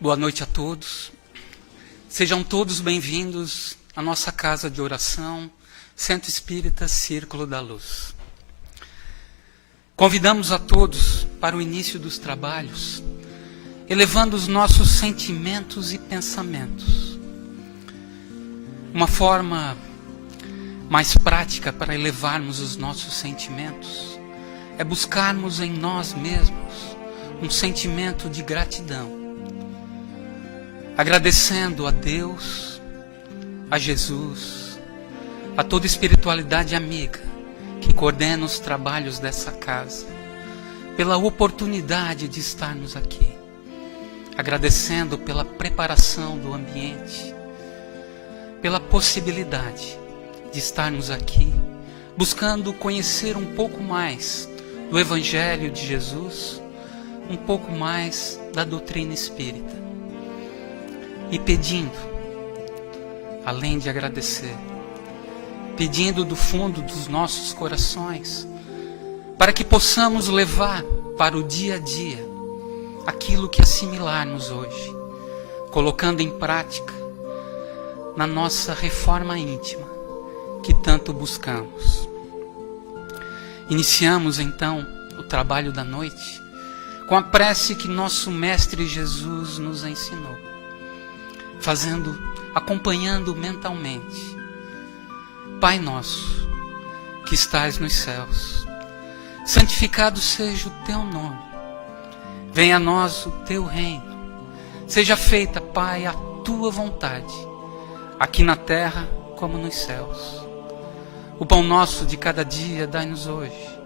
Boa noite a todos. Sejam todos bem-vindos à nossa casa de oração, Centro Espírita Círculo da Luz. Convidamos a todos para o início dos trabalhos, elevando os nossos sentimentos e pensamentos. Uma forma mais prática para elevarmos os nossos sentimentos é buscarmos em nós mesmos um sentimento de gratidão, agradecendo a Deus, a Jesus, a toda espiritualidade amiga que coordena os trabalhos dessa casa, pela oportunidade de estarmos aqui, agradecendo pela preparação do ambiente, pela possibilidade de estarmos aqui, buscando conhecer um pouco mais do Evangelho de Jesus, um pouco mais da doutrina espírita. E pedindo, além de agradecer, pedindo do fundo dos nossos corações, para que possamos levar para o dia a dia aquilo que assimilarmos hoje, colocando em prática na nossa reforma íntima que tanto buscamos. Iniciamos então o trabalho da noite com a prece que nosso Mestre Jesus nos ensinou, acompanhando mentalmente. Pai nosso, que estais nos céus, santificado seja o teu nome. Venha a nós o teu reino. Seja feita, Pai, a tua vontade, aqui na terra como nos céus. O pão nosso de cada dia dai-nos hoje.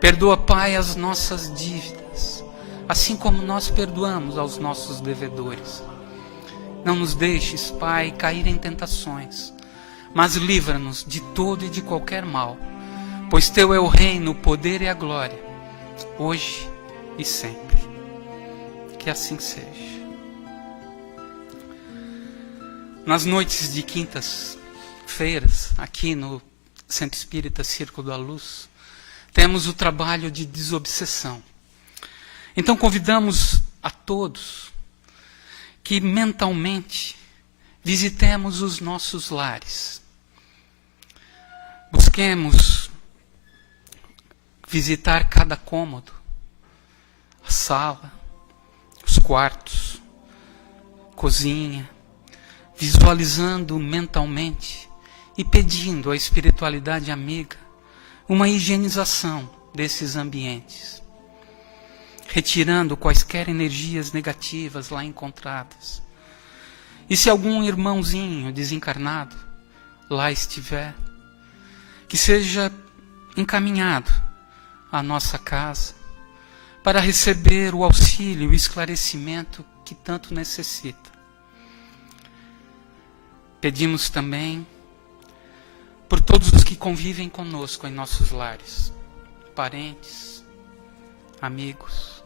Perdoa, Pai, as nossas dívidas, assim como nós perdoamos aos nossos devedores. Não nos deixes, Pai, cair em tentações, mas livra-nos de todo e de qualquer mal, pois teu é o reino, o poder e a glória, hoje e sempre. Que assim seja. Nas noites de quintas-feiras, aqui no Centro Espírita Círculo da Luz, temos o trabalho de desobsessão. Então convidamos a todos que mentalmente visitemos os nossos lares. Busquemos visitar cada cômodo, a sala, os quartos, cozinha, visualizando mentalmente e pedindo à espiritualidade amiga uma higienização desses ambientes, retirando quaisquer energias negativas lá encontradas. E se algum irmãozinho desencarnado lá estiver, que seja encaminhado à nossa casa para receber o auxílio e o esclarecimento que tanto necessita. Pedimos também por todos os que convivem conosco em nossos lares, parentes, amigos.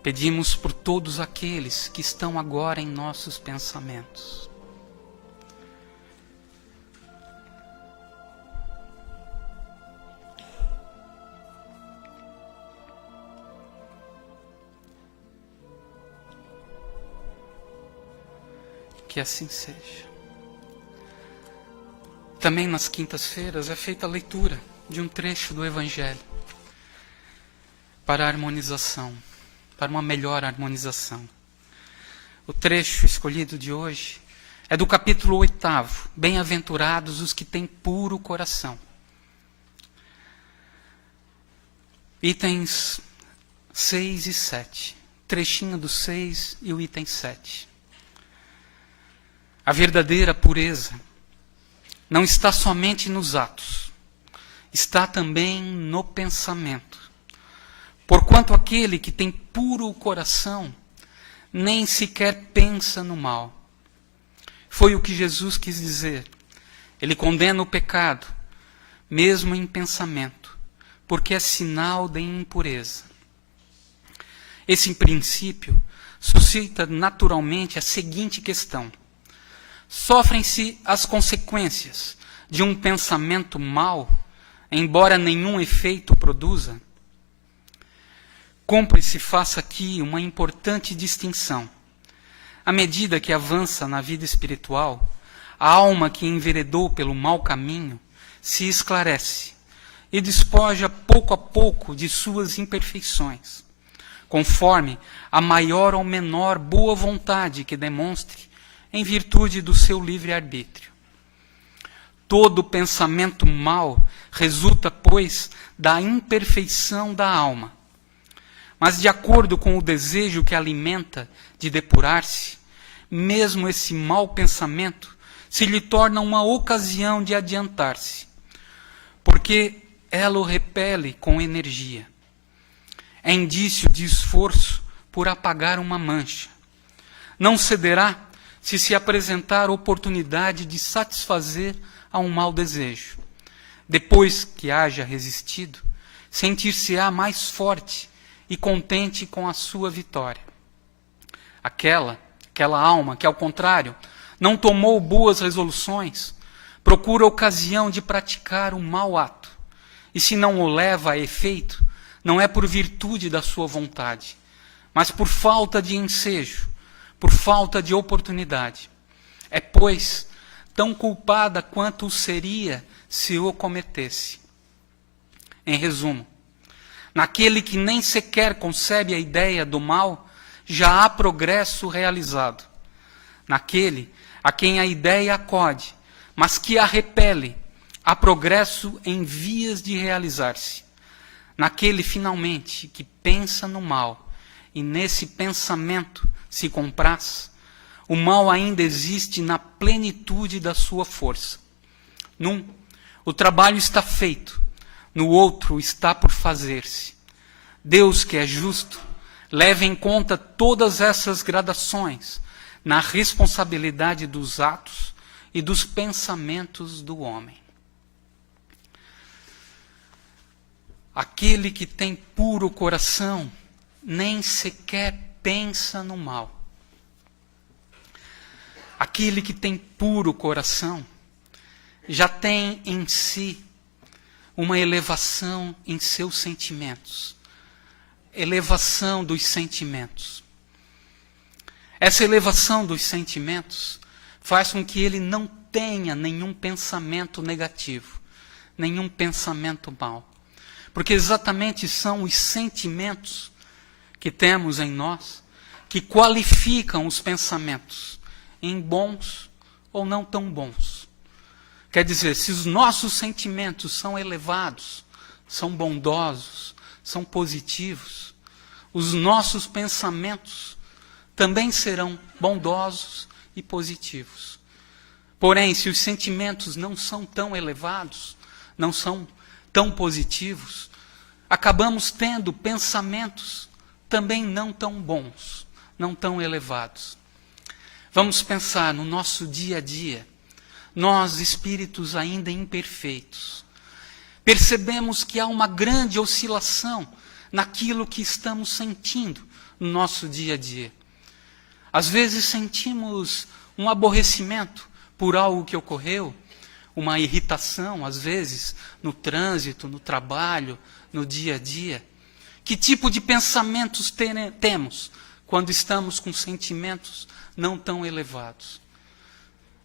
Pedimos por todos aqueles que estão agora em nossos pensamentos. Que assim seja. Também nas quintas-feiras é feita a leitura de um trecho do Evangelho para a harmonização, para uma melhor harmonização. O trecho escolhido de hoje é do capítulo 8º, Bem-aventurados os que têm puro coração. Itens 6 e 7, trechinho do 6 e o item 7. A verdadeira pureza não está somente nos atos, está também no pensamento. Porquanto aquele que tem puro coração nem sequer pensa no mal. Foi o que Jesus quis dizer. Ele condena o pecado, mesmo em pensamento, porque é sinal de impureza. Esse princípio suscita naturalmente a seguinte questão: sofrem-se as consequências de um pensamento mau, embora nenhum efeito produza? Cumpre se faça aqui uma importante distinção. À medida que avança na vida espiritual, a alma que enveredou pelo mau caminho se esclarece e despoja pouco a pouco de suas imperfeições, conforme a maior ou menor boa vontade que demonstre em virtude do seu livre-arbítrio. Todo pensamento mau resulta, pois, da imperfeição da alma. Mas, de acordo com o desejo que alimenta de depurar-se, mesmo esse mau pensamento se lhe torna uma ocasião de adiantar-se, porque ela o repele com energia. É indício de esforço por apagar uma mancha. Não cederá se apresentar oportunidade de satisfazer a um mau desejo. Depois que haja resistido, sentir-se-á mais forte e contente com a sua vitória. Aquela alma que, ao contrário, não tomou boas resoluções, procura ocasião de praticar um mau ato, e se não o leva a efeito, não é por virtude da sua vontade, mas por falta de ensejo, por falta de oportunidade. É, pois, tão culpada quanto o seria se o cometesse. Em resumo, naquele que nem sequer concebe a ideia do mal, já há progresso realizado. Naquele a quem a ideia acode, mas que a repele, há progresso em vias de realizar-se. Naquele, finalmente, que pensa no mal, e nesse pensamento se compraz, o mal ainda existe na plenitude da sua força. Num, o trabalho está feito, no outro está por fazer-se. Deus, que é justo, leva em conta todas essas gradações na responsabilidade dos atos e dos pensamentos do homem. Aquele que tem puro coração nem sequer pensa no mal. Aquele que tem puro coração já tem em si uma elevação em seus sentimentos. Elevação dos sentimentos. Essa elevação dos sentimentos faz com que ele não tenha nenhum pensamento negativo, nenhum pensamento mau. Porque exatamente são os sentimentos que temos em nós que qualificam os pensamentos em bons ou não tão bons. Quer dizer, se os nossos sentimentos são elevados, são bondosos, são positivos, os nossos pensamentos também serão bondosos e positivos. Porém, se os sentimentos não são tão elevados, não são tão positivos, acabamos tendo pensamentos também não tão bons, não tão elevados. Vamos pensar no nosso dia a dia. Nós, espíritos ainda imperfeitos, percebemos que há uma grande oscilação naquilo que estamos sentindo no nosso dia a dia. Às vezes sentimos um aborrecimento por algo que ocorreu, uma irritação, às vezes, no trânsito, no trabalho, no dia a dia. Que tipo de pensamentos temos quando estamos com sentimentos não tão elevados?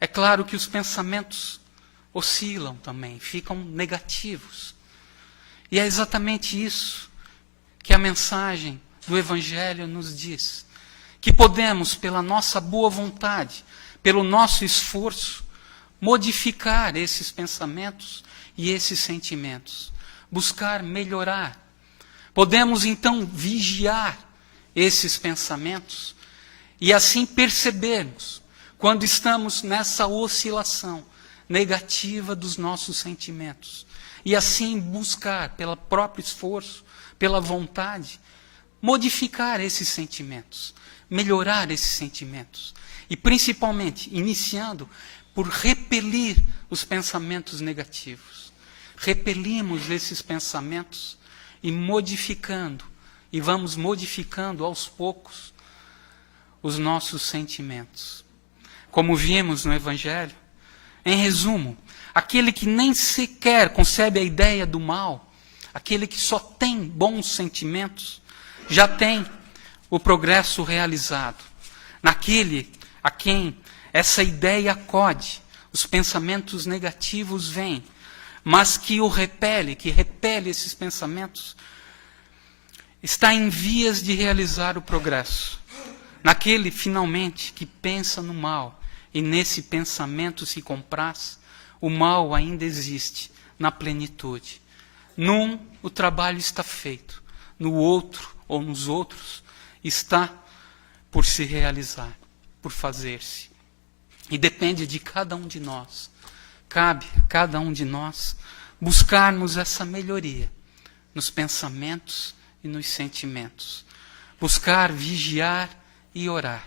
É claro que os pensamentos oscilam também, ficam negativos. E é exatamente isso que a mensagem do Evangelho nos diz. Que podemos, pela nossa boa vontade, pelo nosso esforço, modificar esses pensamentos e esses sentimentos. Buscar melhorar. Podemos, então, vigiar esses pensamentos e assim percebermos quando estamos nessa oscilação negativa dos nossos sentimentos. E assim buscar, pelo próprio esforço, pela vontade, modificar esses sentimentos, melhorar esses sentimentos. E principalmente, iniciando por repelir os pensamentos negativos. Repelimos esses pensamentos e modificando, e vamos modificando aos poucos os nossos sentimentos. Como vimos no Evangelho, em resumo, aquele que nem sequer concebe a ideia do mal, aquele que só tem bons sentimentos, já tem o progresso realizado. Naquele a quem essa ideia acode, os pensamentos negativos vêm, mas que o repele, que repele esses pensamentos, está em vias de realizar o progresso. Naquele, finalmente, que pensa no mal, e nesse pensamento se compraz, o mal ainda existe na plenitude. Num, o trabalho está feito. No outro, ou nos outros, está por se realizar, por fazer-se. E depende de cada um de nós. Cabe a cada um de nós buscarmos essa melhoria nos pensamentos e nos sentimentos. Buscar, vigiar e orar.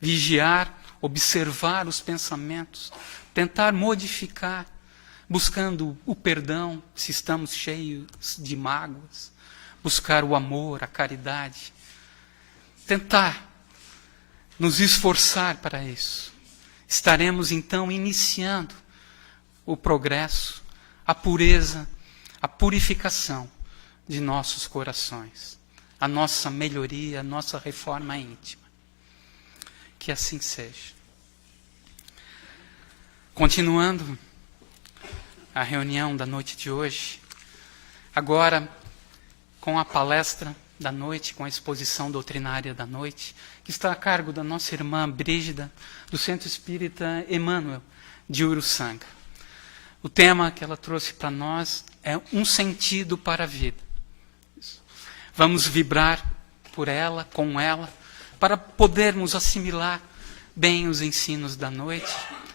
Vigiar, observar os pensamentos, tentar modificar, buscando o perdão, se estamos cheios de mágoas, buscar o amor, a caridade, tentar nos esforçar para isso. Estaremos então iniciando o progresso, a pureza, a purificação de nossos corações, a nossa melhoria, a nossa reforma íntima. Que assim seja. Continuando a reunião da noite de hoje, agora com a palestra da noite, com a exposição doutrinária da noite, que está a cargo da nossa irmã Brígida, do Centro Espírita Emmanuel, de Uruçanga. O tema que ela trouxe para nós é um sentido para a vida. Vamos vibrar por ela, com ela, para podermos assimilar bem os ensinos da noite,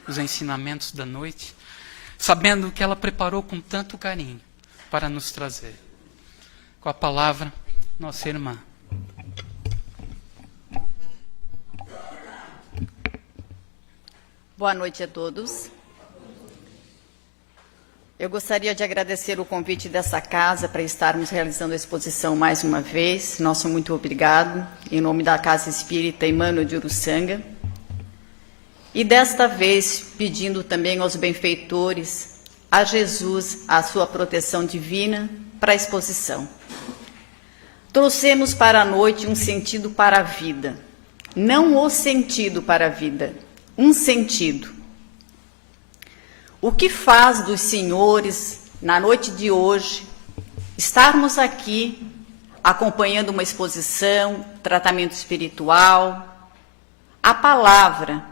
os ensinamentos da noite, sabendo que ela preparou com tanto carinho para nos trazer. Com a palavra, nossa irmã. Boa noite a todos. Eu gostaria de agradecer o convite dessa casa para estarmos realizando a exposição mais uma vez. Nosso muito obrigado, em nome da Casa Espírita Emmanuel de Uruçanga. E desta vez, pedindo também aos benfeitores, a Jesus, a sua proteção divina, para a exposição. Trouxemos para a noite um sentido para a vida. Não o sentido para a vida, um sentido. O que faz dos senhores, na noite de hoje, estarmos aqui acompanhando uma exposição, tratamento espiritual, a palavra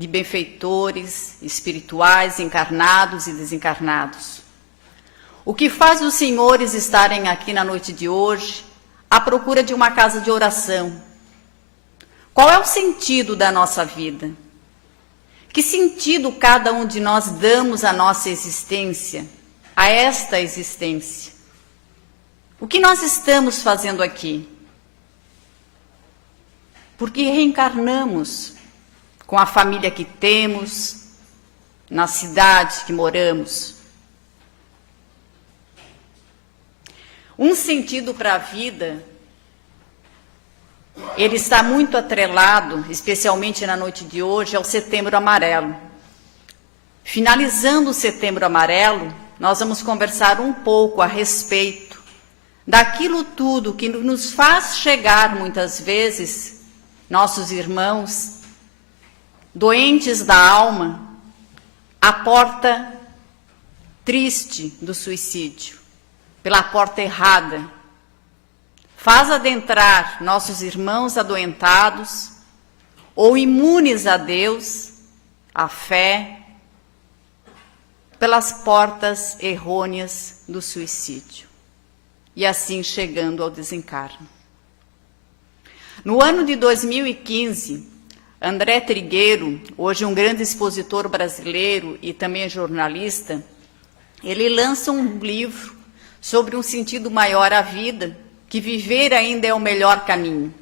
de benfeitores espirituais, encarnados e desencarnados. O que faz os senhores estarem aqui na noite de hoje à procura de uma casa de oração? Qual é o sentido da nossa vida? Que sentido cada um de nós damos à nossa existência, a esta existência? O que nós estamos fazendo aqui? Porque reencarnamos com a família que temos, na cidade que moramos. Um sentido para a vida, ele está muito atrelado, especialmente na noite de hoje, ao Setembro Amarelo. Finalizando o Setembro Amarelo, nós vamos conversar um pouco a respeito daquilo tudo que nos faz chegar, muitas vezes, nossos irmãos, doentes da alma, à porta triste do suicídio, pela porta errada. Faz adentrar nossos irmãos adoentados ou imunes a Deus, à fé, pelas portas errôneas do suicídio, e assim chegando ao desencarno. No ano de 2015, André Trigueiro, hoje um grande expositor brasileiro e também jornalista, ele lança um livro sobre um sentido maior à vida, que viver ainda é o melhor caminho.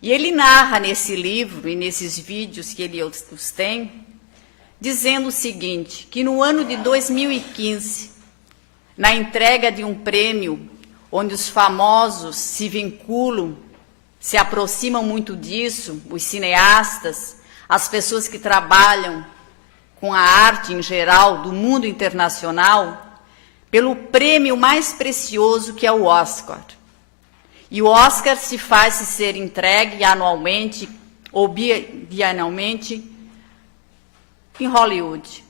E ele narra nesse livro e nesses vídeos que ele os tem, dizendo o seguinte, que no ano de 2015, na entrega de um prêmio, onde os famosos se vinculam, se aproximam muito disso, os cineastas, as pessoas que trabalham com a arte em geral, do mundo internacional, pelo prêmio mais precioso que é o Oscar. E o Oscar se faz ser entregue anualmente ou bienalmente em Hollywood.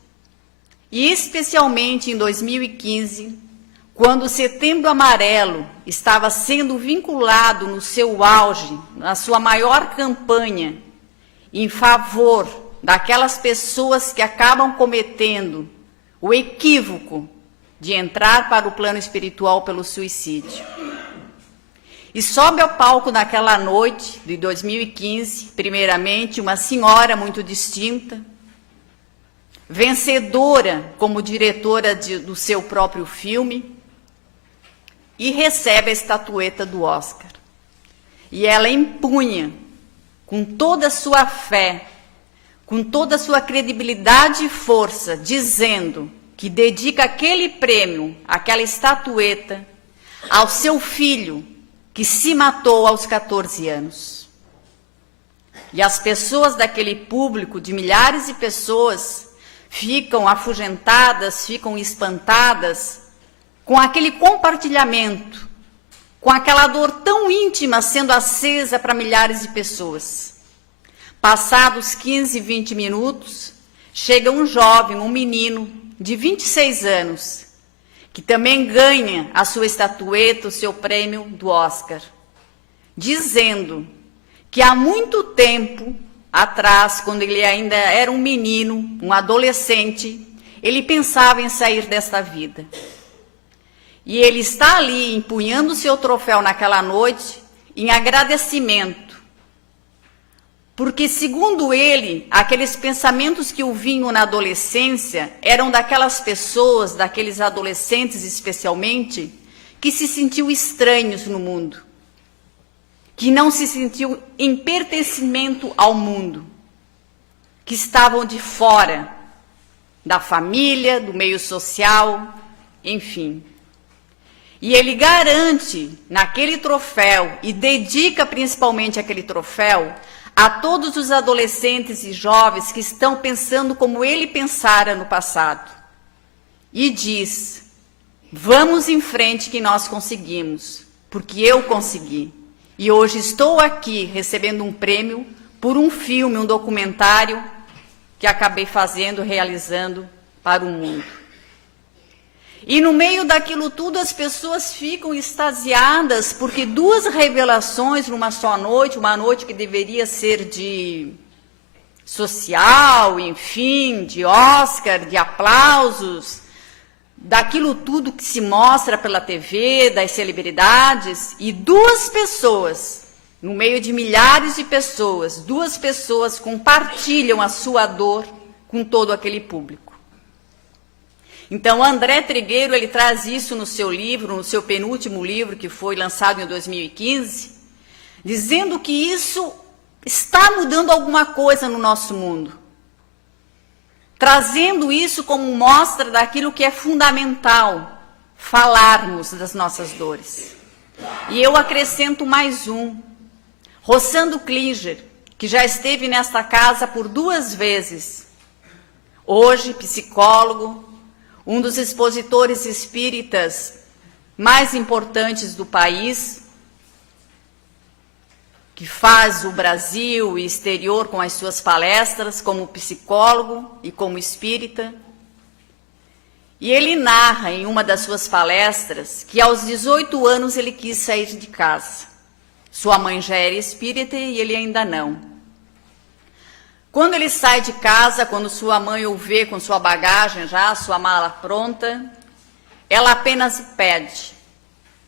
E especialmente em 2015, quando o Setembro Amarelo estava sendo vinculado no seu auge, na sua maior campanha, em favor daquelas pessoas que acabam cometendo o equívoco de entrar para o plano espiritual pelo suicídio. E sobe ao palco naquela noite de 2015, primeiramente, uma senhora muito distinta, vencedora como diretora do seu próprio filme, e recebe a estatueta do Oscar. E ela empunha, com toda a sua fé, com toda a sua credibilidade e força, dizendo que dedica aquele prêmio, aquela estatueta, ao seu filho, que se matou aos 14 anos. E as pessoas daquele público, de milhares de pessoas, ficam afugentadas, ficam espantadas com aquele compartilhamento, com aquela dor tão íntima sendo acesa para milhares de pessoas. Passados 15, 20 minutos, chega um jovem, um menino de 26 anos, que também ganha a sua estatueta, o seu prêmio do Oscar, dizendo que há muito tempo atrás, quando ele ainda era um menino, um adolescente, ele pensava em sair desta vida. E ele está ali empunhando o seu troféu naquela noite em agradecimento, porque, segundo ele, aqueles pensamentos que o vinham na adolescência eram daquelas pessoas, daqueles adolescentes especialmente, que se sentiam estranhos no mundo, que não se sentiam em pertencimento ao mundo, que estavam de fora da família, do meio social, enfim. E ele garante naquele troféu, e dedica principalmente aquele troféu, a todos os adolescentes e jovens que estão pensando como ele pensara no passado. E diz: vamos em frente que nós conseguimos, porque eu consegui. E hoje estou aqui recebendo um prêmio por um filme, um documentário que acabei fazendo, realizando para o mundo. E no meio daquilo tudo as pessoas ficam extasiadas, porque duas revelações numa só noite, uma noite que deveria ser de social, enfim, de Oscar, de aplausos, daquilo tudo que se mostra pela TV, das celebridades, e duas pessoas, no meio de milhares de pessoas, duas pessoas compartilham a sua dor com todo aquele público. Então, André Trigueiro, ele traz isso no seu livro, no seu penúltimo livro, que foi lançado em 2015, dizendo que isso está mudando alguma coisa no nosso mundo, trazendo isso como mostra daquilo que é fundamental, falarmos das nossas dores. E eu acrescento mais um, Rossando Klinger, que já esteve nesta casa por 2 vezes, hoje psicólogo, um dos expositores espíritas mais importantes do país, que faz o Brasil e exterior com as suas palestras como psicólogo e como espírita. E ele narra em uma das suas palestras que aos 18 anos ele quis sair de casa. Sua mãe já era espírita e ele ainda não. Quando ele sai de casa, quando sua mãe o vê com sua bagagem já, sua mala pronta, ela apenas pede: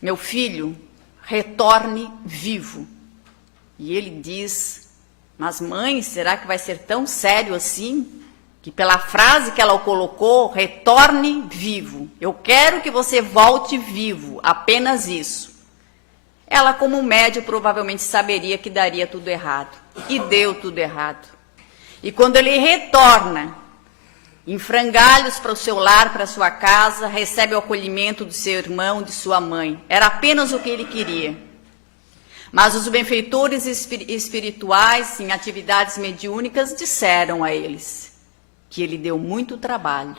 meu filho, retorne vivo. E ele diz: mas mãe, será que vai ser tão sério assim? Que pela frase que ela colocou, retorne vivo. Eu quero que você volte vivo, apenas isso. Ela, como médium, provavelmente saberia que daria tudo errado. E deu tudo errado. E quando ele retorna, em frangalhos para o seu lar, para a sua casa, recebe o acolhimento do seu irmão, de sua mãe. Era apenas o que ele queria. Mas os benfeitores espirituais, em atividades mediúnicas, disseram a eles que ele deu muito trabalho.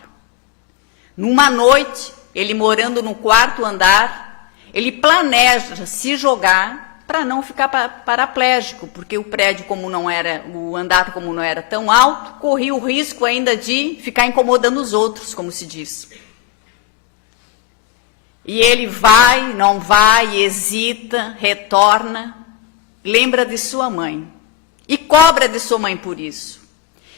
Numa noite, ele morando no 4º andar, ele planeja se jogar para não ficar paraplégico, porque o prédio, o andar como não era tão alto, corria o risco ainda de ficar incomodando os outros, como se diz. E ele vai, não vai, hesita, retorna, lembra de sua mãe e cobra de sua mãe por isso.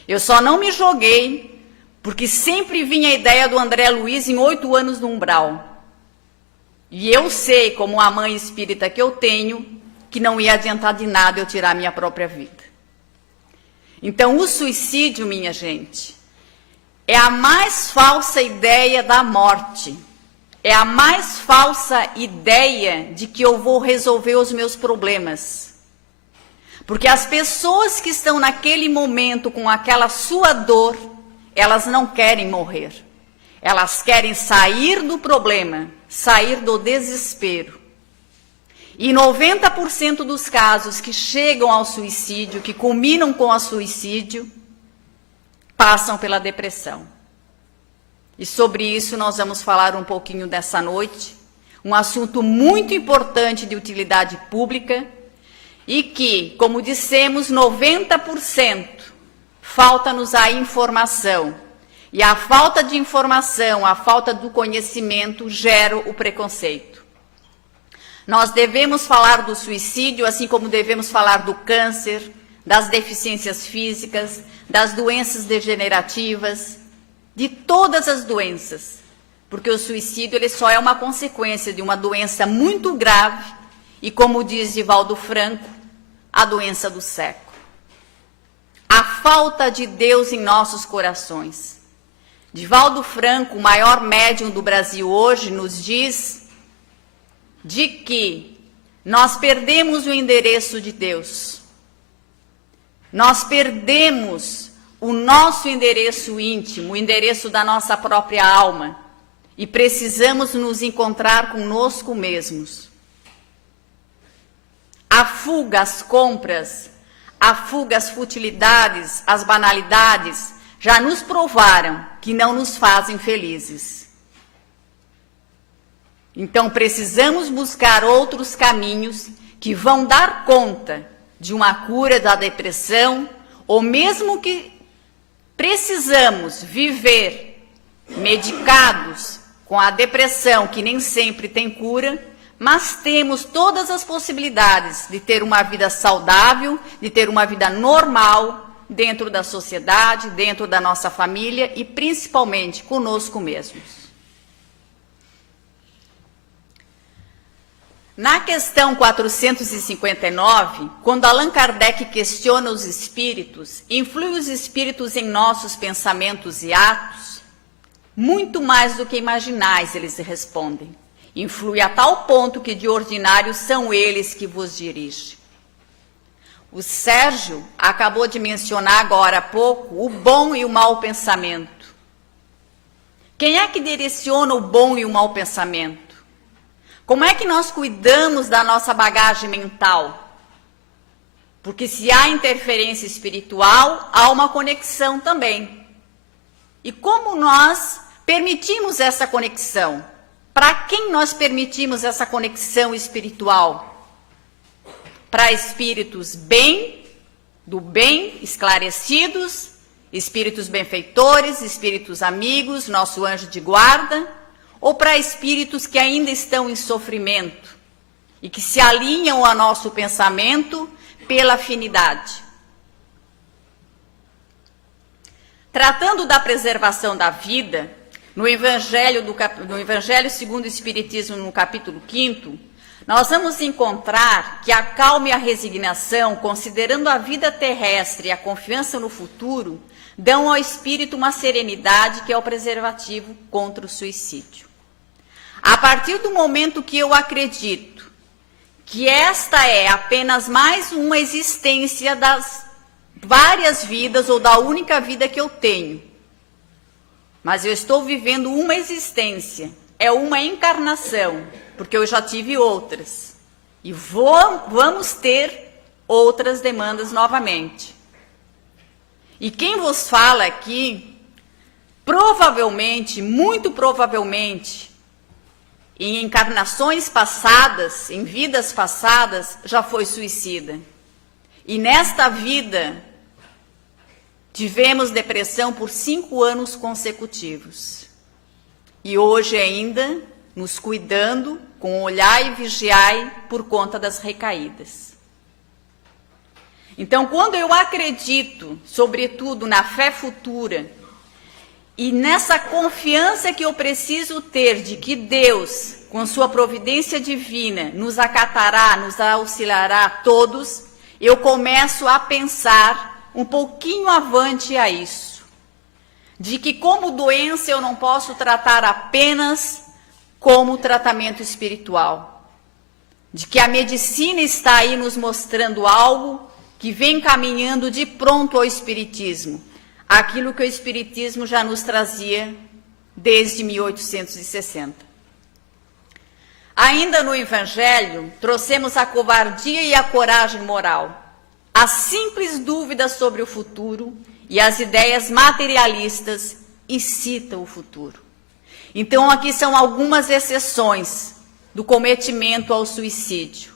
Eu só não me joguei porque sempre vinha a ideia do André Luiz em 8 anos no umbral. E eu sei, como a mãe espírita que eu tenho, que não ia adiantar de nada eu tirar minha própria vida. Então, o suicídio, minha gente, é a mais falsa ideia da morte. É a mais falsa ideia de que eu vou resolver os meus problemas. Porque as pessoas que estão naquele momento com aquela sua dor, elas não querem morrer. Elas querem sair do problema, sair do desespero. E 90% dos casos que chegam ao suicídio, que culminam com o suicídio, passam pela depressão. E sobre isso nós vamos falar um pouquinho dessa noite, um assunto muito importante de utilidade pública e que, como dissemos, 90% falta-nos a informação. E a falta de informação, a falta do conhecimento gera o preconceito. Nós devemos falar do suicídio, assim como devemos falar do câncer, das deficiências físicas, das doenças degenerativas, de todas as doenças, porque o suicídio ele só é uma consequência de uma doença muito grave e, como diz Divaldo Franco, a doença do século. A falta de Deus em nossos corações. Divaldo Franco, o maior médium do Brasil hoje, nos diz de que nós perdemos o endereço de Deus. Nós perdemos o nosso endereço íntimo, o endereço da nossa própria alma, e precisamos nos encontrar conosco mesmos. A fuga às compras, a fuga às futilidades, às banalidades, já nos provaram que não nos fazem felizes. Então precisamos buscar outros caminhos que vão dar conta de uma cura da depressão, ou mesmo que precisamos viver medicados com a depressão, que nem sempre tem cura, mas temos todas as possibilidades de ter uma vida saudável, de ter uma vida normal dentro da sociedade, dentro da nossa família e principalmente conosco mesmos. Na questão 459, quando Allan Kardec questiona os espíritos, influi os espíritos em nossos pensamentos e atos? Muito mais do que imaginais, eles respondem. Influi a tal ponto que de ordinário são eles que vos dirigem. O Sérgio acabou de mencionar agora há pouco o bom e o mau pensamento. Quem é que direciona o bom e o mau pensamento? Como é que nós cuidamos da nossa bagagem mental? Porque se há interferência espiritual, há uma conexão também. E como nós permitimos essa conexão? Para quem nós permitimos essa conexão espiritual? Para espíritos do bem, esclarecidos, espíritos benfeitores, espíritos amigos, nosso anjo de guarda, ou para espíritos que ainda estão em sofrimento e que se alinham ao nosso pensamento pela afinidade. Tratando da preservação da vida, no Evangelho segundo o Espiritismo, no capítulo 5º, nós vamos encontrar que a calma e a resignação, considerando a vida terrestre e a confiança no futuro, dão ao espírito uma serenidade que é o preservativo contra o suicídio. A partir do momento que eu acredito que esta é apenas mais uma existência das várias vidas ou da única vida que eu tenho, mas eu estou vivendo uma existência, é uma encarnação, porque eu já tive outras, e vamos ter outras demandas novamente. E quem vos fala aqui, provavelmente, muito provavelmente, em encarnações passadas, em vidas passadas, já foi suicida. E nesta vida, tivemos depressão por 5 anos consecutivos. E hoje ainda, nos cuidando, com olhar e vigiai por conta das recaídas. Então, quando eu acredito, sobretudo na fé futura, e nessa confiança que eu preciso ter de que Deus, com sua providência divina, nos acatará, nos auxiliará a todos, eu começo a pensar um pouquinho avante a isso. De que como doença eu não posso tratar apenas como tratamento espiritual. De que a medicina está aí nos mostrando algo que vem caminhando de pronto ao Espiritismo. Aquilo que o Espiritismo já nos trazia desde 1860. Ainda no Evangelho, trouxemos a covardia e a coragem moral, a simples dúvida sobre o futuro e as ideias materialistas incitam o futuro. Então, aqui são algumas exceções do cometimento ao suicídio.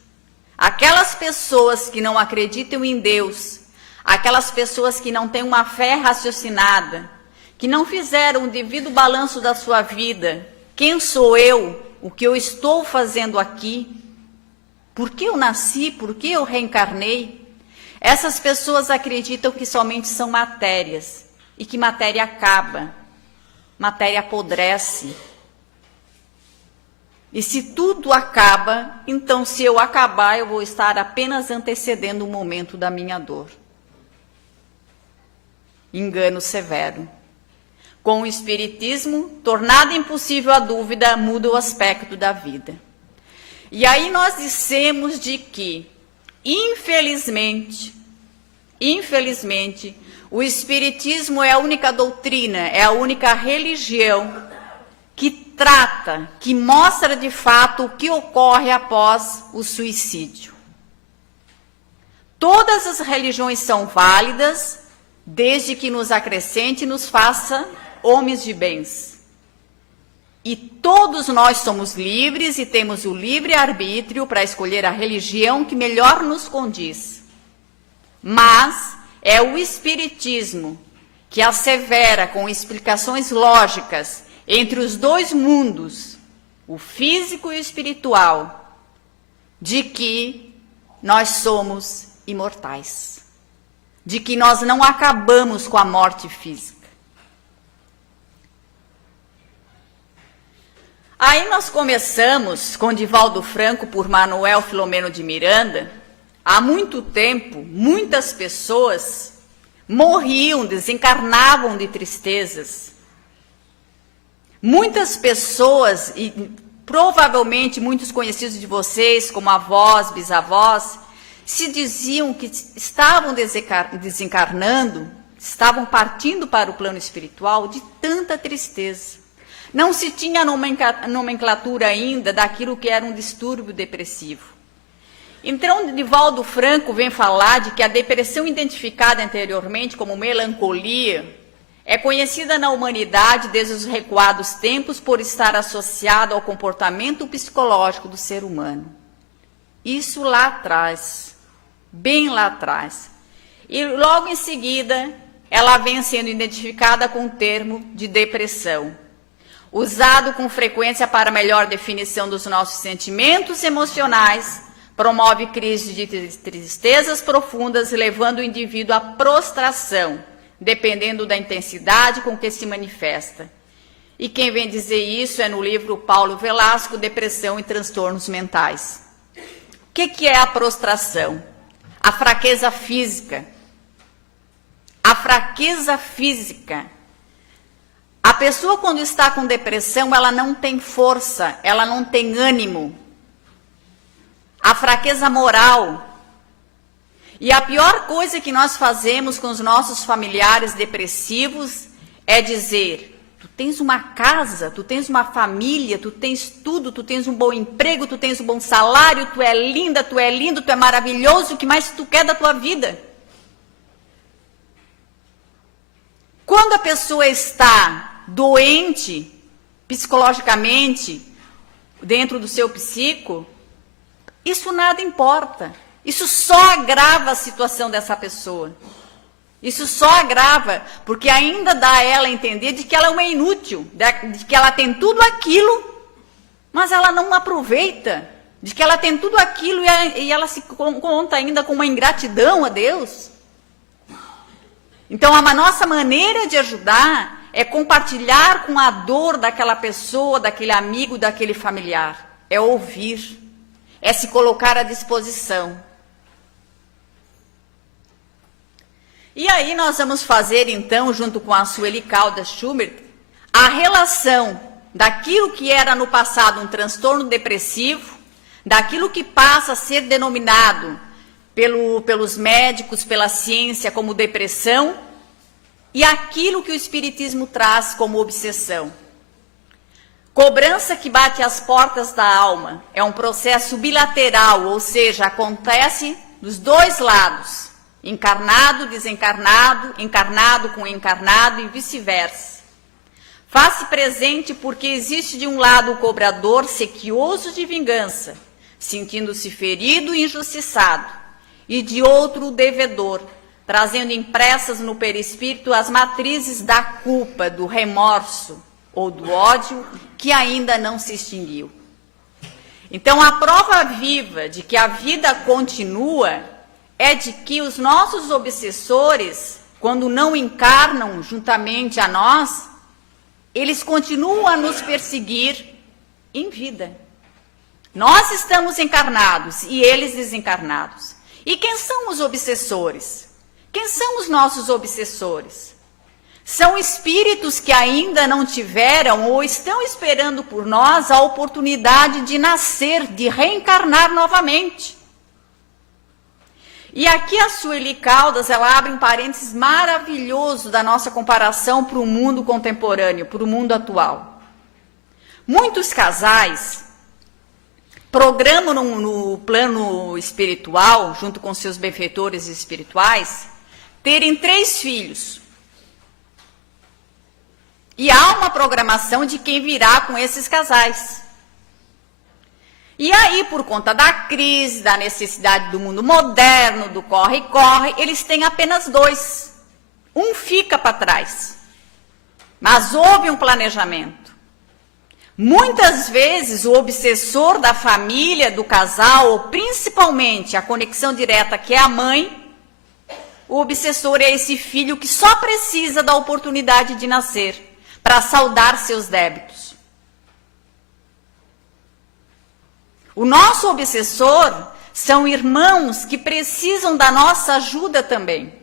Aquelas pessoas que não acreditam em Deus, aquelas pessoas que não têm uma fé raciocinada, que não fizeram o devido balanço da sua vida, quem sou eu, o que eu estou fazendo aqui, por que eu nasci, por que eu reencarnei, essas pessoas acreditam que somente são matérias e que matéria acaba, matéria apodrece. E se tudo acaba, então se eu acabar, eu vou estar apenas antecedendo o momento da minha dor. Engano severo. Com o Espiritismo, tornada impossível a dúvida, muda o aspecto da vida. E aí nós dissemos de que, infelizmente, o Espiritismo é a única doutrina, é a única religião que trata, que mostra de fato o que ocorre após o suicídio. Todas as religiões são válidas, desde que nos acrescente e nos faça homens de bens. E todos nós somos livres e temos o livre-arbítrio para escolher a religião que melhor nos condiz. Mas é o Espiritismo que assevera com explicações lógicas entre os dois mundos, o físico e o espiritual, de que nós somos imortais, de que nós não acabamos com a morte física. Aí nós começamos com Divaldo Franco por Manuel Filomeno de Miranda. Há muito tempo, muitas pessoas morriam, desencarnavam de tristezas. Muitas pessoas, e provavelmente muitos conhecidos de vocês, como avós, bisavós, se diziam que estavam desencarnando, estavam partindo para o plano espiritual de tanta tristeza. Não se tinha nomenclatura ainda daquilo que era um distúrbio depressivo. Então, Divaldo Franco vem falar de que a depressão identificada anteriormente como melancolia é conhecida na humanidade desde os recuados tempos por estar associada ao comportamento psicológico do ser humano. Isso lá atrás, bem lá atrás. E logo em seguida, ela vem sendo identificada com o termo de depressão, usado com frequência para melhor definição dos nossos sentimentos emocionais, promove crises de tristezas profundas, levando o indivíduo à prostração, dependendo da intensidade com que se manifesta. E quem vem dizer isso é no livro Paulo Velasco, Depressão e Transtornos Mentais. O que é a prostração? A fraqueza física. A fraqueza física. A pessoa, quando está com depressão, ela não tem força, ela não tem ânimo. A fraqueza moral. E a pior coisa que nós fazemos com os nossos familiares depressivos é dizer: tu tens uma casa, tu tens uma família, tu tens tudo, tu tens um bom emprego, tu tens um bom salário, tu é linda, tu é lindo, tu é maravilhoso, o que mais tu quer da tua vida? Quando a pessoa está doente psicologicamente, dentro do seu psico, isso nada importa. Isso só agrava a situação dessa pessoa. Isso só agrava, porque ainda dá a ela a entender de que ela é uma inútil, de que ela tem tudo aquilo, mas ela não aproveita, de que ela tem tudo aquilo e ela se conta ainda com uma ingratidão a Deus. Então, a nossa maneira de ajudar é compartilhar com a dor daquela pessoa, daquele amigo, daquele familiar. É ouvir, é se colocar à disposição. E aí nós vamos fazer, então, junto com a Sueli Caldas Schubert, a relação daquilo que era no passado um transtorno depressivo, daquilo que passa a ser denominado pelos médicos, pela ciência, como depressão, e aquilo que o Espiritismo traz como obsessão. Cobrança que bate às portas da alma é um processo bilateral, ou seja, acontece dos dois lados. Encarnado, desencarnado, encarnado com encarnado e vice-versa. Faz-se presente porque existe de um lado o cobrador sequioso de vingança, sentindo-se ferido e injustiçado, e de outro o devedor, trazendo impressas no perispírito as matrizes da culpa, do remorso ou do ódio que ainda não se extinguiu. Então, a prova viva de que a vida continua é de que os nossos obsessores, quando não encarnam juntamente a nós, eles continuam a nos perseguir em vida. Nós estamos encarnados e eles desencarnados. E quem são os obsessores? Quem são os nossos obsessores? São espíritos que ainda não tiveram ou estão esperando por nós a oportunidade de nascer, de reencarnar novamente. E aqui a Sueli Caldas, ela abre um parênteses maravilhoso da nossa comparação para o mundo contemporâneo, para o mundo atual. Muitos casais programam no plano espiritual, junto com seus benfeitores espirituais, terem 3 filhos. E há uma programação de quem virá com esses casais. E aí, por conta da crise, da necessidade do mundo moderno, do corre-corre, eles têm apenas 2. Um fica para trás. Mas houve um planejamento. Muitas vezes, o obsessor da família, do casal, ou principalmente a conexão direta que é a mãe, o obsessor é esse filho que só precisa da oportunidade de nascer para saldar seus débitos. O nosso obsessor são irmãos que precisam da nossa ajuda também.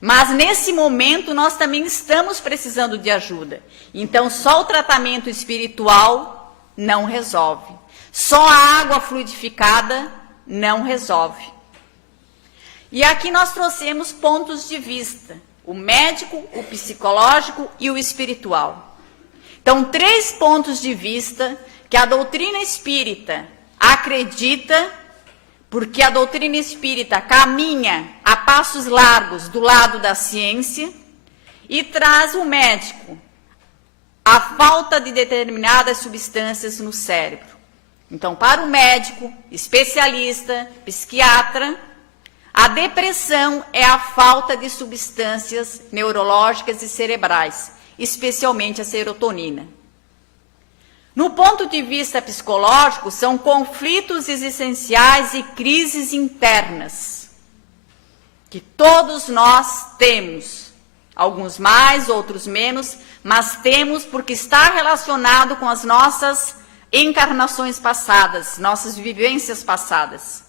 Mas nesse momento nós também estamos precisando de ajuda. Então só o tratamento espiritual não resolve. Só a água fluidificada não resolve. E aqui nós trouxemos pontos de vista. O médico, o psicológico e o espiritual. Então 3 pontos de vista que a doutrina espírita acredita, porque a doutrina espírita caminha a passos largos do lado da ciência e traz o médico a falta de determinadas substâncias no cérebro. Então, para o médico, especialista, psiquiatra, a depressão é a falta de substâncias neurológicas e cerebrais, especialmente a serotonina. No ponto de vista psicológico, são conflitos existenciais e crises internas, que todos nós temos, alguns mais, outros menos, mas temos porque está relacionado com as nossas encarnações passadas, nossas vivências passadas.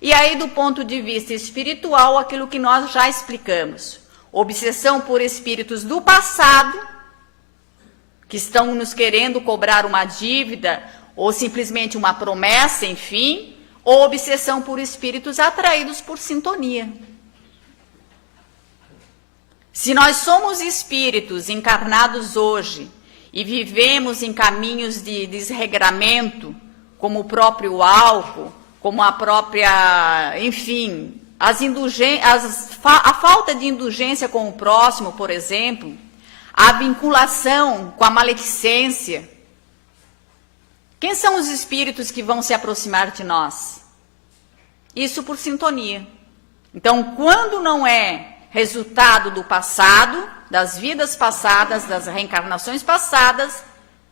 E aí, do ponto de vista espiritual, aquilo que nós já explicamos, obsessão por espíritos do passado, que estão nos querendo cobrar uma dívida, ou simplesmente uma promessa, enfim, ou obsessão por espíritos atraídos por sintonia. Se nós somos espíritos encarnados hoje e vivemos em caminhos de desregramento, como o próprio álcool, como a própria, enfim, a falta de indulgência com o próximo, por exemplo, a vinculação com a maledicência, Quem são os espíritos que vão se aproximar de nós? Isso por sintonia. Então, quando não é resultado do passado, das vidas passadas, das reencarnações passadas,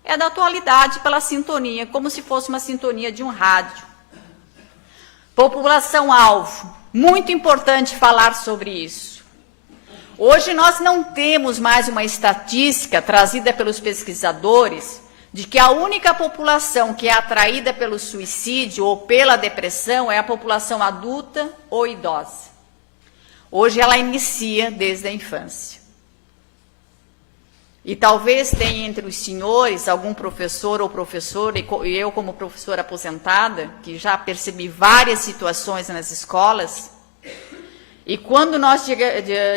é da atualidade pela sintonia, como se fosse uma sintonia de um rádio. População-alvo, muito importante falar sobre isso. Hoje nós não temos mais uma estatística trazida pelos pesquisadores de que a única população que é atraída pelo suicídio ou pela depressão é a população adulta ou idosa. Hoje ela inicia desde a infância. E talvez tenha entre os senhores algum professor ou professora, e eu como professora aposentada, que já percebi várias situações nas escolas, e quando nós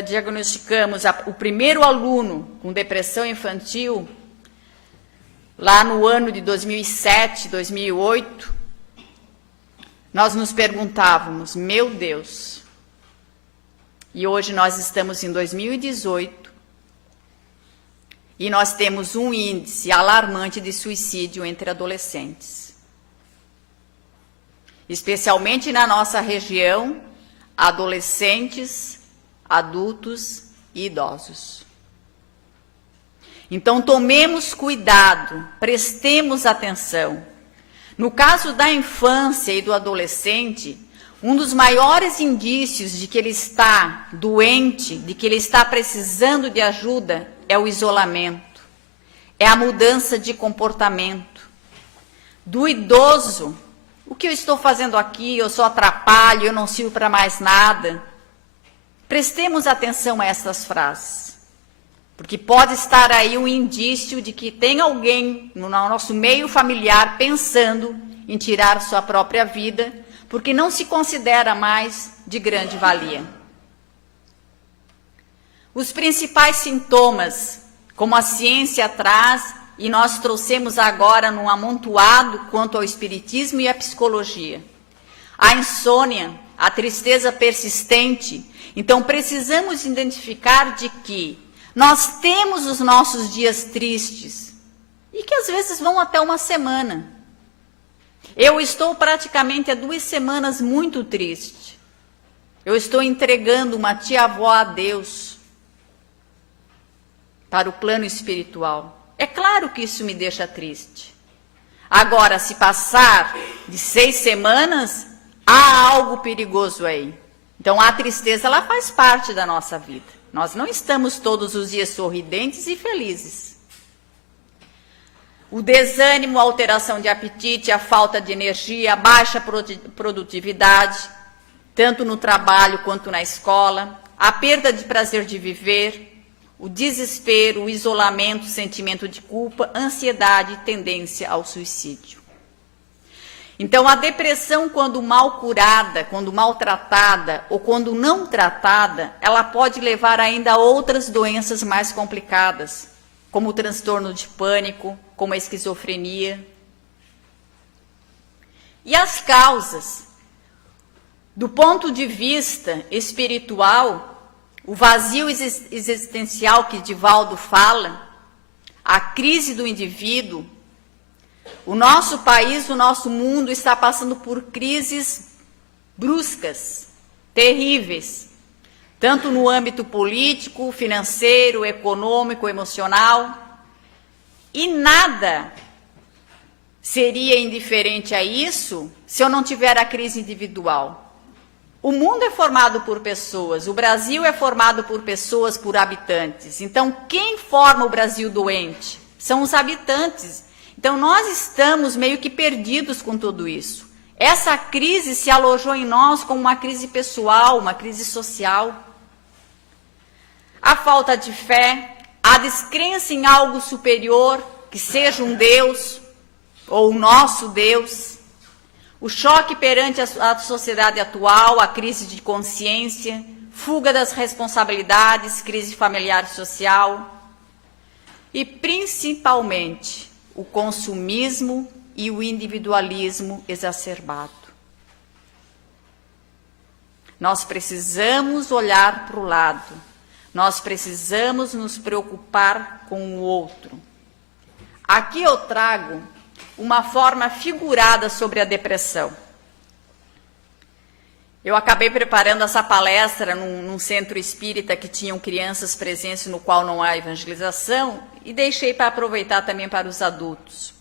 diagnosticamos o primeiro aluno com depressão infantil, lá no ano de 2007, 2008, nós nos perguntávamos, meu Deus, e hoje nós estamos em 2018, e nós temos um índice alarmante de suicídio entre adolescentes. Especialmente na nossa região, adolescentes, adultos e idosos. Então, tomemos cuidado, prestemos atenção. No caso da infância e do adolescente, um dos maiores indícios de que ele está doente, de que ele está precisando de ajuda, é o isolamento, é a mudança de comportamento. Do idoso, o que eu estou fazendo aqui? Eu só atrapalho, eu não sirvo para mais nada. Prestemos atenção a essas frases, porque pode estar aí um indício de que tem alguém no nosso meio familiar pensando em tirar sua própria vida, porque não se considera mais de grande valia. Os principais sintomas, como a ciência traz, e nós trouxemos agora num amontoado quanto ao espiritismo e à psicologia. A insônia, a tristeza persistente. Então, precisamos identificar de que nós temos os nossos dias tristes, e que às vezes vão até uma semana. Eu estou praticamente há 2 semanas muito triste. Eu estou entregando uma tia-avó a Deus, para o plano espiritual. É claro que isso me deixa triste. Agora, se passar de 6 semanas, há algo perigoso aí. Então, a tristeza, ela faz parte da nossa vida. Nós não estamos todos os dias sorridentes e felizes. O desânimo, a alteração de apetite, a falta de energia, a baixa produtividade, tanto no trabalho quanto na escola, a perda de prazer de viver, o desespero, o isolamento, o sentimento de culpa, ansiedade e tendência ao suicídio. Então, a depressão, quando mal curada, quando maltratada ou quando não tratada, ela pode levar ainda a outras doenças mais complicadas, como o transtorno de pânico, como a esquizofrenia. E as causas? Do ponto de vista espiritual, o vazio existencial que Divaldo fala, a crise do indivíduo, o nosso país, o nosso mundo está passando por crises bruscas, terríveis, tanto no âmbito político, financeiro, econômico, emocional, e nada seria indiferente a isso se eu não tiver a crise individual. O mundo é formado por pessoas, o Brasil é formado por pessoas, por habitantes. Então, quem forma o Brasil doente? São os habitantes. Então, nós estamos meio que perdidos com tudo isso. Essa crise se alojou em nós como uma crise pessoal, uma crise social. A falta de fé, a descrença em algo superior, que seja um Deus ou o nosso Deus. O choque perante a sociedade atual, a crise de consciência, fuga das responsabilidades, crise familiar e social. E, principalmente, o consumismo e o individualismo exacerbado. Nós precisamos olhar para o lado. Nós precisamos nos preocupar com o outro. Aqui eu trago uma forma figurada sobre a depressão. Eu acabei preparando essa palestra num centro espírita que tinham crianças presentes, no qual não há evangelização, e deixei para aproveitar também para os adultos.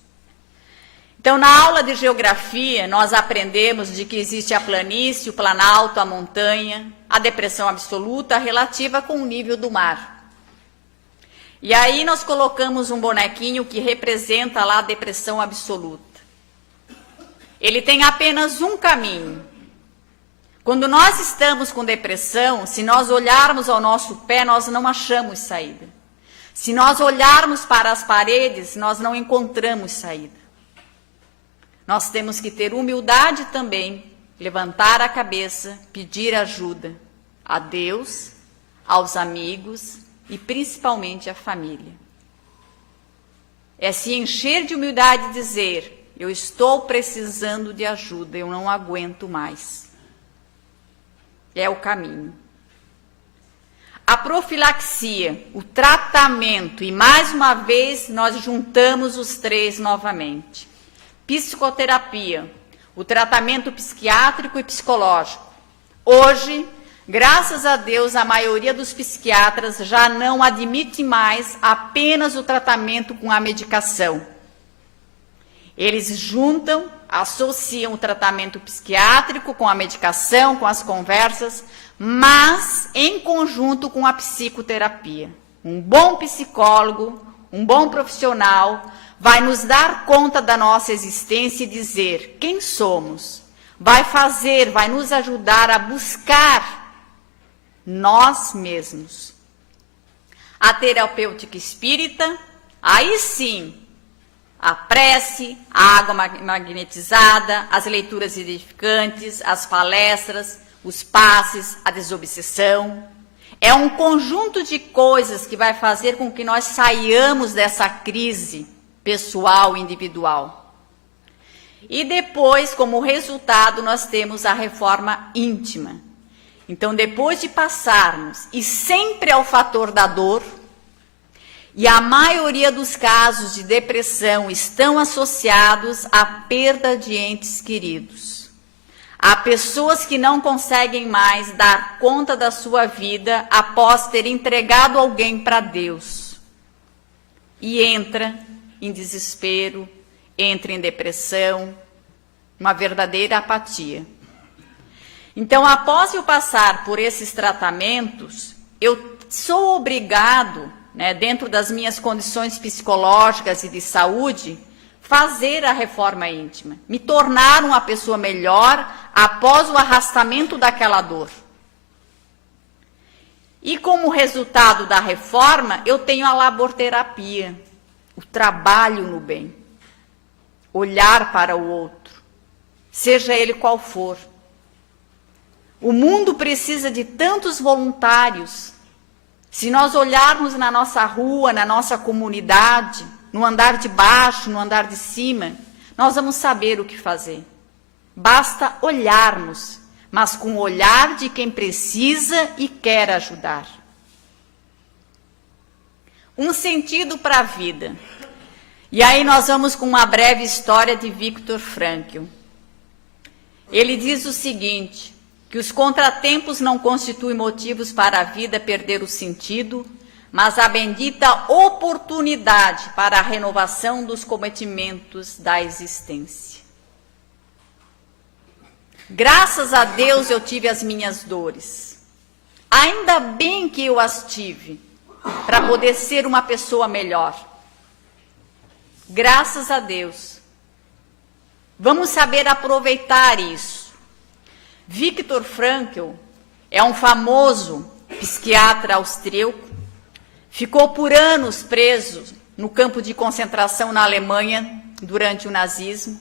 Então, na aula de geografia, nós aprendemos de que existe a planície, o planalto, a montanha, a depressão absoluta relativa com o nível do mar. E aí nós colocamos um bonequinho que representa lá a depressão absoluta. Ele tem apenas um caminho. Quando nós estamos com depressão, se nós olharmos ao nosso pé, nós não achamos saída. Se nós olharmos para as paredes, nós não encontramos saída. Nós temos que ter humildade também, levantar a cabeça, pedir ajuda a Deus, aos amigos e principalmente à família. É se encher de humildade e dizer: eu estou precisando de ajuda, eu não aguento mais. É o caminho. A profilaxia, o tratamento, e mais uma vez nós juntamos os três novamente. Psicoterapia, o tratamento psiquiátrico e psicológico. Hoje, graças a Deus, a maioria dos psiquiatras já não admite mais apenas o tratamento com a medicação. Eles juntam, associam o tratamento psiquiátrico com a medicação, com as conversas, mas em conjunto com a psicoterapia. Um bom psicólogo, um bom profissional, vai nos dar conta da nossa existência e dizer quem somos. Vai nos ajudar a buscar nós mesmos. A terapêutica espírita, aí sim, a prece, a água magnetizada, as leituras edificantes, as palestras, os passes, a desobsessão. É um conjunto de coisas que vai fazer com que nós saiamos dessa crise pessoal, individual. E depois, como resultado, nós temos a reforma íntima. Então, depois de passarmos, e sempre é o fator da dor, e a maioria dos casos de depressão estão associados à perda de entes queridos. Há pessoas que não conseguem mais dar conta da sua vida após ter entregado alguém para Deus. E entra em desespero, entra em depressão, uma verdadeira apatia. Então, após eu passar por esses tratamentos, eu sou obrigado, dentro das minhas condições psicológicas e de saúde, fazer a reforma íntima, me tornar uma pessoa melhor após o arrastamento daquela dor. E como resultado da reforma, eu tenho a laborterapia, o trabalho no bem, olhar para o outro, seja ele qual for. O mundo precisa de tantos voluntários. Se nós olharmos na nossa rua, na nossa comunidade, no andar de baixo, no andar de cima, nós vamos saber o que fazer. Basta olharmos, mas com o olhar de quem precisa e quer ajudar. Um sentido para a vida. E aí nós vamos com uma breve história de Viktor Frankl. Ele diz o seguinte, que os contratempos não constituem motivos para a vida perder o sentido, mas a bendita oportunidade para a renovação dos cometimentos da existência. Graças a Deus eu tive as minhas dores. Ainda bem que eu as tive, para poder ser uma pessoa melhor. Graças a Deus. Vamos saber aproveitar isso. Viktor Frankl é um famoso psiquiatra austríaco, ficou por anos preso no campo de concentração na Alemanha durante o nazismo.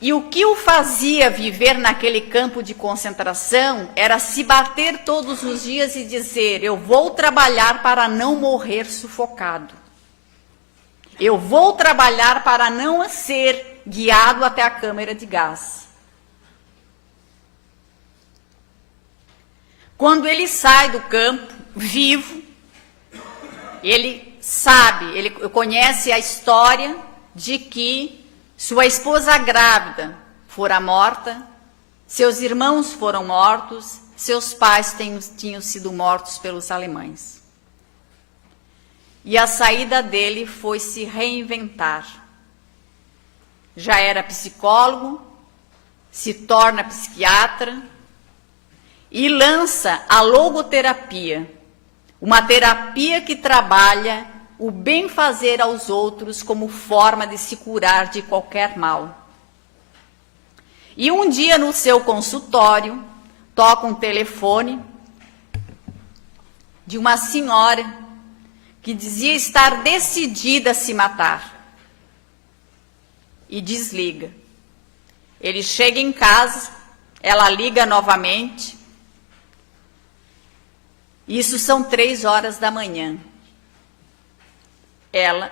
E o que o fazia viver naquele campo de concentração era se bater todos os dias e dizer: eu vou trabalhar para não morrer sufocado. Eu vou trabalhar para não ser guiado até a câmara de gás. Quando ele sai do campo, vivo, ele sabe, ele conhece a história de que sua esposa grávida fora morta, seus irmãos foram mortos, seus pais tinham sido mortos pelos alemães. E a saída dele foi se reinventar. Já era psicólogo, se torna psiquiatra e lança a logoterapia, uma terapia que trabalha o bem-fazer aos outros como forma de se curar de qualquer mal. E um dia no seu consultório, toca um telefone de uma senhora que dizia estar decidida a se matar. E desliga. Ele chega em casa, ela liga novamente. Isso são 3 horas da manhã.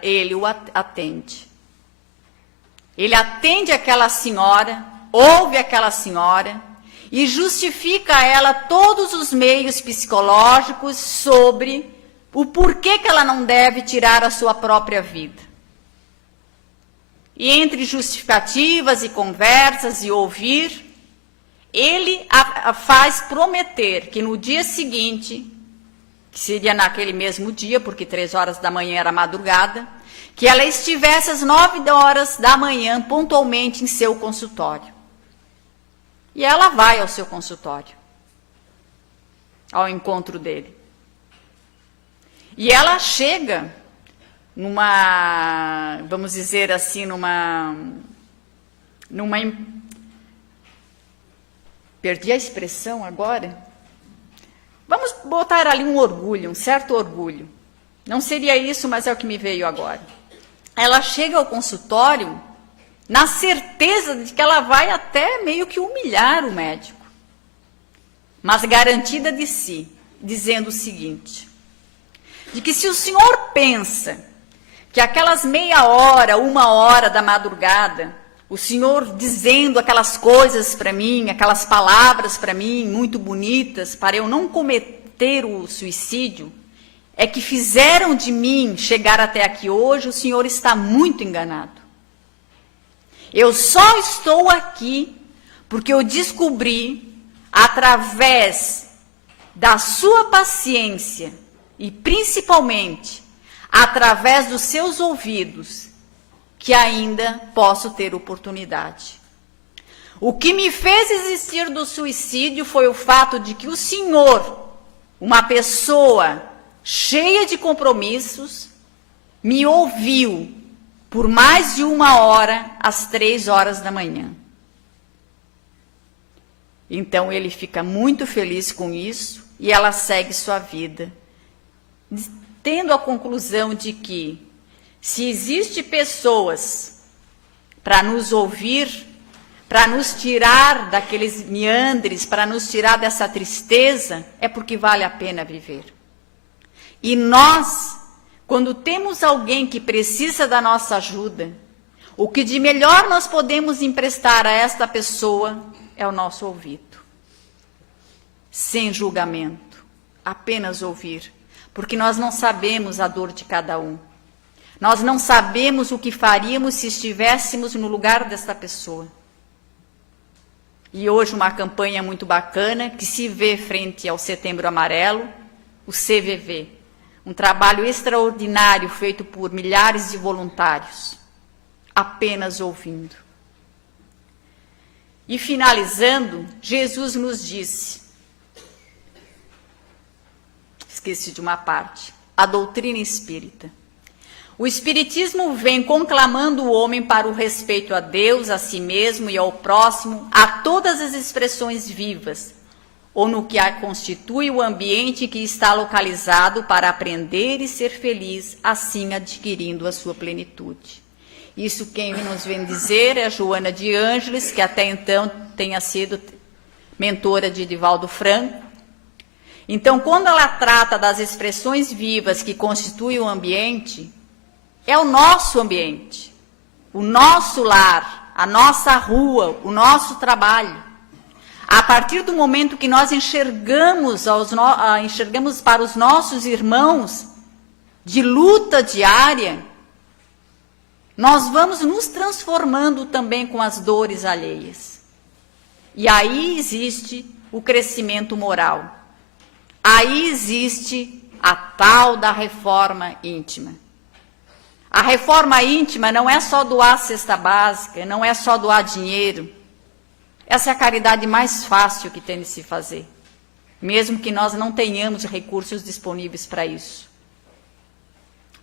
Ele o atende. Ele atende aquela senhora, ouve aquela senhora e justifica a ela todos os meios psicológicos sobre o porquê que ela não deve tirar a sua própria vida. E entre justificativas e conversas e ouvir, ele a faz prometer que no dia seguinte, que seria naquele mesmo dia, porque 3 horas da manhã era madrugada, que ela estivesse às 9 horas da manhã, pontualmente, em seu consultório. E ela vai ao seu consultório, ao encontro dele. E ela chega numa, vamos dizer assim, perdi a expressão agora. Vamos botar ali um orgulho, um certo orgulho. Não seria isso, mas é o que me veio agora. Ela chega ao consultório na certeza de que ela vai até meio que humilhar o médico, mas garantida de si, dizendo o seguinte, de que se o senhor pensa que aquelas meia hora, 1 hora da madrugada, o senhor dizendo aquelas coisas para mim, aquelas palavras para mim, muito bonitas, para eu não cometer o suicídio, é que fizeram de mim chegar até aqui hoje, o senhor está muito enganado. Eu só estou aqui porque eu descobri, através da sua paciência e principalmente através dos seus ouvidos, que ainda posso ter oportunidade. O que me fez desistir do suicídio foi o fato de que o senhor, uma pessoa cheia de compromissos, me ouviu por mais de 1 hora, às 3 horas da manhã. Então ele fica muito feliz com isso e ela segue sua vida, tendo a conclusão de que se existe pessoas para nos ouvir, para nos tirar daqueles meandres, para nos tirar dessa tristeza, é porque vale a pena viver. E nós, quando temos alguém que precisa da nossa ajuda, o que de melhor nós podemos emprestar a esta pessoa é o nosso ouvido. Sem julgamento, apenas ouvir, porque nós não sabemos a dor de cada um. Nós não sabemos o que faríamos se estivéssemos no lugar desta pessoa. E hoje uma campanha muito bacana que se vê frente ao Setembro Amarelo, o CVV. Um trabalho extraordinário feito por milhares de voluntários, apenas ouvindo. E finalizando, Jesus nos disse, esqueci de uma parte, a doutrina espírita. O Espiritismo vem conclamando o homem para o respeito a Deus, a si mesmo e ao próximo, a todas as expressões vivas, ou no que a constitui o ambiente que está localizado para aprender e ser feliz, assim adquirindo a sua plenitude. Isso quem nos vem dizer é a Joana de Ângeles, que até então tenha sido mentora de Divaldo Franco. Então, quando ela trata das expressões vivas que constituem o ambiente, é o nosso ambiente, o nosso lar, a nossa rua, o nosso trabalho. A partir do momento que nós enxergamos para os nossos irmãos de luta diária, nós vamos nos transformando também com as dores alheias. E aí existe o crescimento moral. Aí existe a tal da reforma íntima. A reforma íntima não é só doar cesta básica, não é só doar dinheiro. Essa é a caridade mais fácil que tem de se fazer, mesmo que nós não tenhamos recursos disponíveis para isso.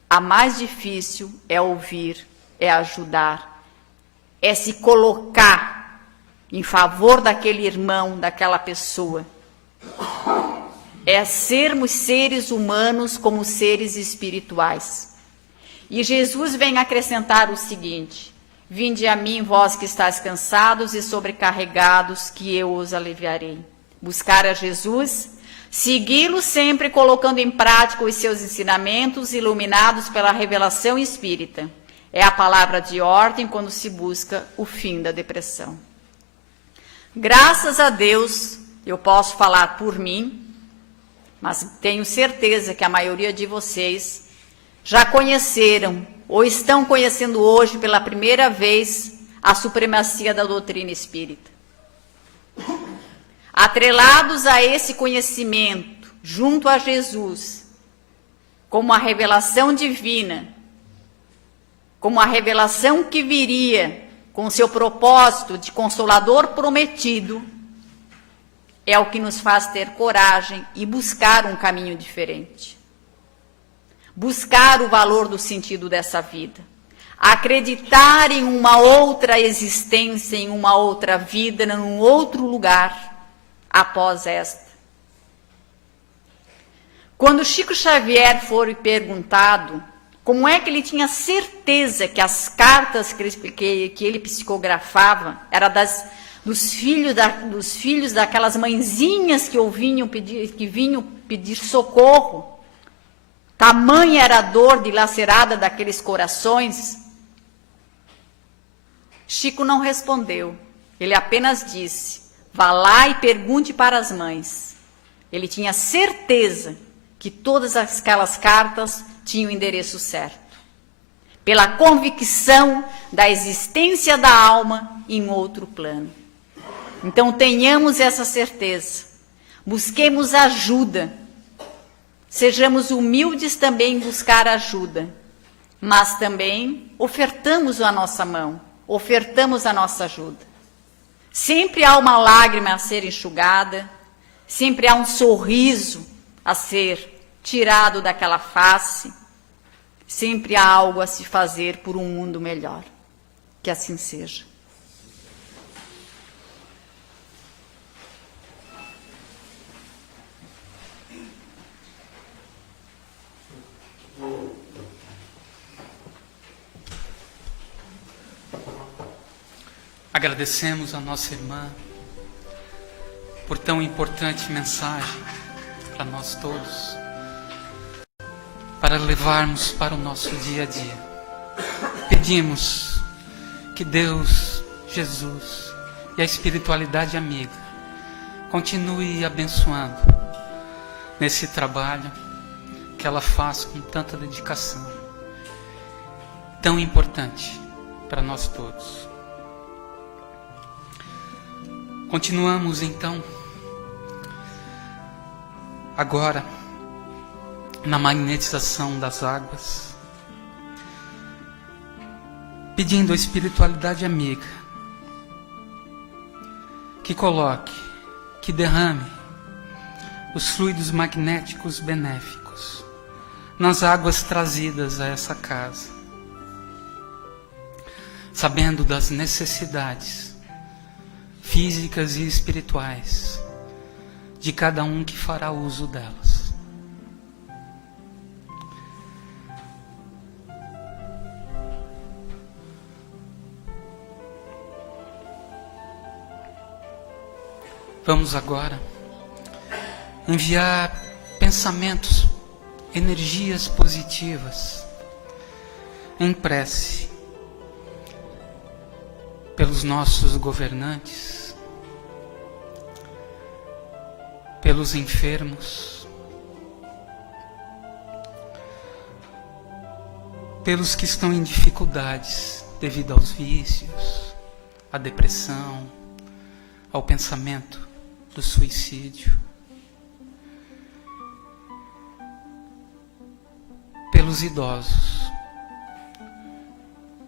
A mais difícil é ouvir, é ajudar, é se colocar em favor daquele irmão, daquela pessoa. É sermos seres humanos como seres espirituais. E Jesus vem acrescentar o seguinte: vinde a mim, vós que estáis cansados e sobrecarregados, que eu os aliviarei. Buscar a Jesus, segui-lo sempre colocando em prática os seus ensinamentos, iluminados pela revelação espírita. É a palavra de ordem quando se busca o fim da depressão. Graças a Deus, eu posso falar por mim, mas tenho certeza que a maioria de vocês já conheceram ou estão conhecendo hoje pela primeira vez a supremacia da doutrina espírita. Atrelados a esse conhecimento, junto a Jesus, como a revelação divina, como a revelação que viria com seu propósito de consolador prometido, é o que nos faz ter coragem e buscar um caminho diferente. Buscar o valor do sentido dessa vida. Acreditar em uma outra existência, em uma outra vida, num outro lugar após esta. Quando Chico Xavier foi perguntado como é que ele tinha certeza que as cartas que ele psicografava eram dos filhos daquelas mãezinhas que vinham pedir socorro, tamanha era a dor dilacerada daqueles corações, Chico não respondeu. Ele apenas disse: vá lá e pergunte para as mães. Ele tinha certeza que todas aquelas cartas tinham o endereço certo. Pela convicção da existência da alma em outro plano. Então tenhamos essa certeza. Busquemos ajuda. Sejamos humildes também em buscar ajuda. Mas também ofertamos a nossa mão. Ofertamos a nossa ajuda. Sempre há uma lágrima a ser enxugada. Sempre há um sorriso a ser tirado daquela face. Sempre há algo a se fazer por um mundo melhor. Que assim seja. Agradecemos a nossa irmã por tão importante mensagem para nós todos, para levarmos para o nosso dia a dia. Pedimos que Deus, Jesus e a espiritualidade amiga continue abençoando nesse trabalho que ela faz com tanta dedicação, tão importante para nós todos. Continuamos então, agora, na magnetização das águas, pedindo à espiritualidade amiga que coloque, que derrame os fluidos magnéticos benéficos nas águas trazidas a essa casa, sabendo das necessidades físicas e espirituais de cada um que fará uso delas. Vamos agora enviar pensamentos, energias positivas em prece pelos nossos governantes, pelos enfermos, pelos que estão em dificuldades devido aos vícios, à depressão, ao pensamento do suicídio, pelos idosos,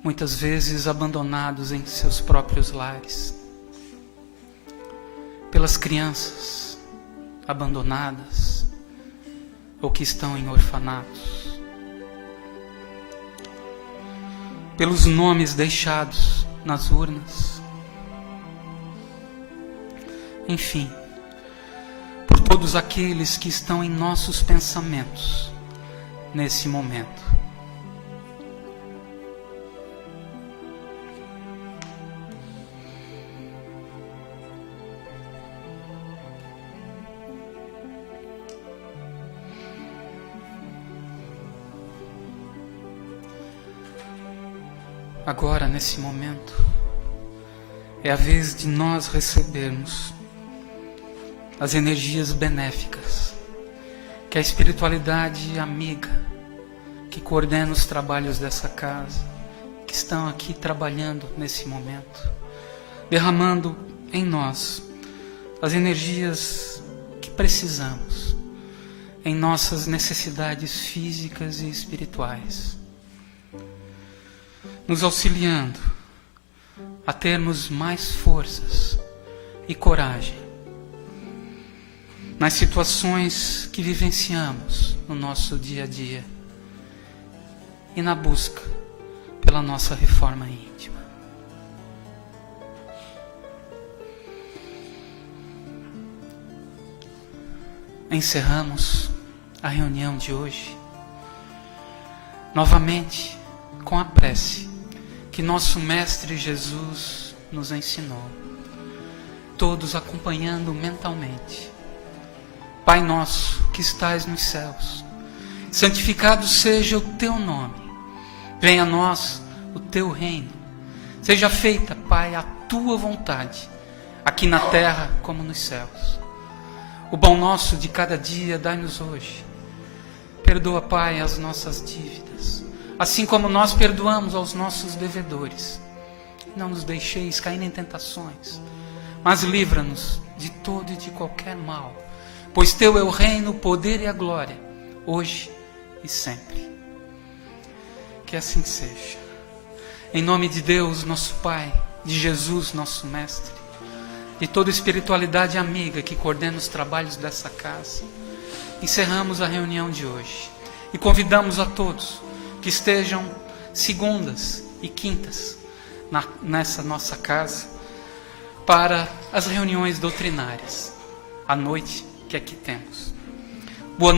muitas vezes abandonados em seus próprios lares, pelas crianças abandonadas ou que estão em orfanatos, pelos nomes deixados nas urnas, enfim, por todos aqueles que estão em nossos pensamentos nesse momento. Agora, nesse momento, é a vez de nós recebermos as energias benéficas que a espiritualidade amiga que coordena os trabalhos dessa casa, que estão aqui trabalhando nesse momento, derramando em nós as energias que precisamos em nossas necessidades físicas e espirituais, nos auxiliando a termos mais forças e coragem nas situações que vivenciamos no nosso dia a dia e na busca pela nossa reforma íntima. Encerramos a reunião de hoje novamente com a prece que nosso Mestre Jesus nos ensinou, todos acompanhando mentalmente. Pai nosso que estais nos céus, santificado seja o teu nome, venha a nós o teu reino, seja feita, Pai, a tua vontade, aqui na terra como nos céus. O pão nosso de cada dia dai-nos hoje. Perdoa, Pai, as nossas dívidas, assim como nós perdoamos aos nossos devedores. Não nos deixeis cair em tentações, mas livra-nos de todo e de qualquer mal, pois teu é o reino, o poder e a glória, hoje e sempre. Que assim seja. Em nome de Deus, nosso Pai, de Jesus, nosso Mestre, de toda espiritualidade amiga que coordena os trabalhos dessa casa, encerramos a reunião de hoje e convidamos a todos que estejam segundas e quintas nessa nossa casa para as reuniões doutrinárias, à noite que aqui temos. Boa noite.